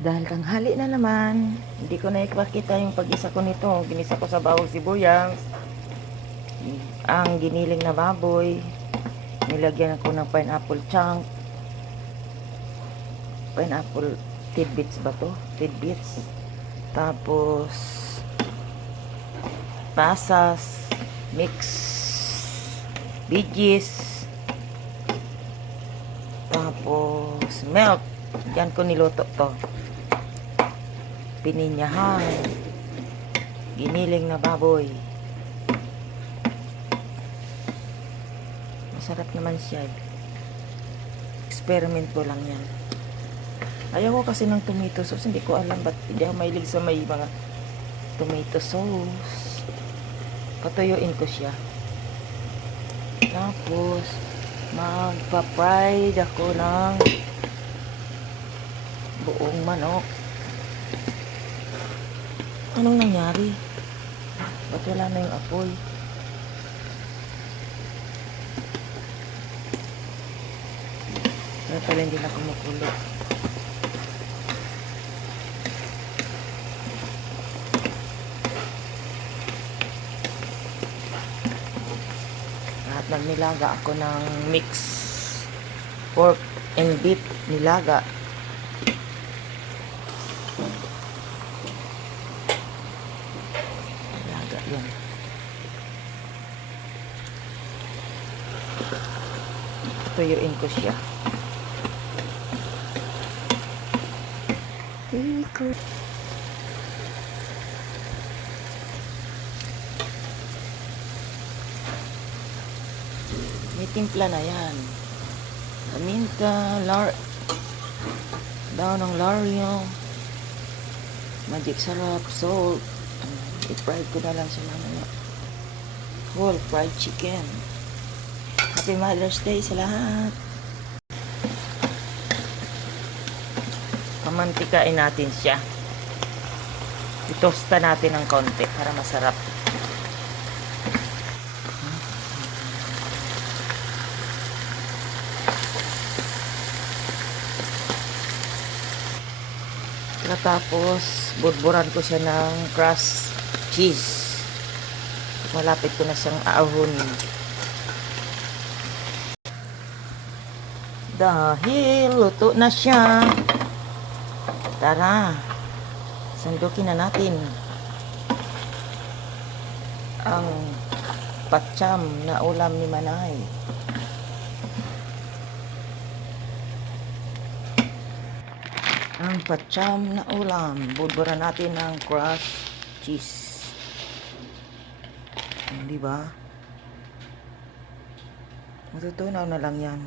Dahil tanghali na naman, hindi ko na ipakita yung pag-isa ko nito. Ginisa ko sa bawang sibuyas, ang giniling na baboy, nilagyan ko ng pineapple chunk, pineapple tidbits ba to? Tidbits. Tapos, pasas, mix, bigis, tapos milk. Diyan ko niluto to. Pininyahan, giniling na baboy. Masarap naman siya. Experiment ko lang yan. Ayaw ko kasi ng tomato sauce. Hindi ko alam ba't hindi ako mahilig sa may mga tomato sauce. Patuyuin ko siya. Tapos, magpa-fried ako ng buong manok. Anong nangyari? Ba't wala na yung apoy? Kaya pala hindi na kumukulo. At nagnilaga ako ng mix pork and beef nilaga. Nilaga yan. Tuyuin ko siya. May timpla na yan. Paminta, daw ng laurel, magic sarap, salt. I-fry ko na lang siya mamaya. Whole fried chicken. Happy Mother's Day sa lahat. Pamantikain natin siya. Itosta natin ng konti para masarap. Tapos, burburan ko siya ng crust cheese. Malapit ko na siyang aahunin. Dahil luto na siya. Tara, sandukin na natin ang patsyam na ulam ni Manay. Ang patsyam na ulam. Burburan natin ng crushed cheese. Di ba? Matutunaw na lang yan.